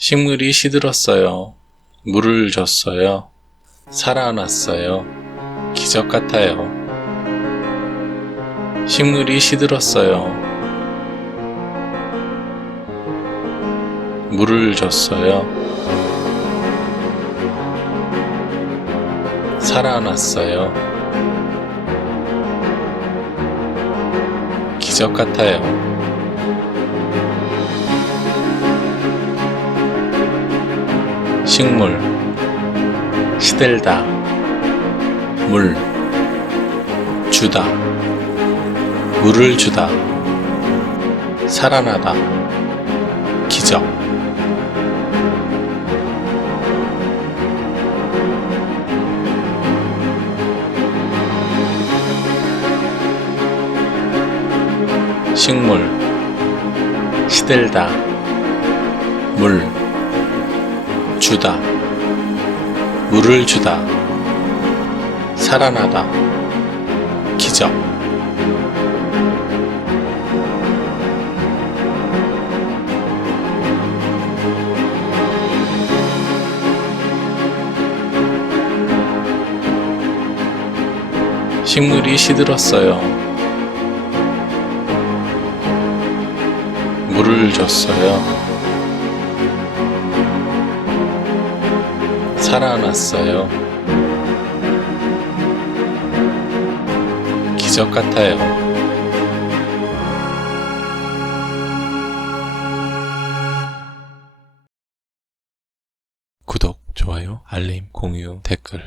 식물이 시들었어요. 물을 줬어요. 살아났어요. 기적 같아요. 식물이 시들었어요. 물을 줬어요. 살아났어요. 기적 같아요. 식물 시들다. 물 주다. 물을 주다. 살아나다. 기적 식물 시들다. 물 주다. 물을 주다. 살아나다. 기적 식물이 시들었어요. 물을 줬어요. 살아났어요. 기적 같아요. 구독, 좋아요, 알림, 공유, 댓글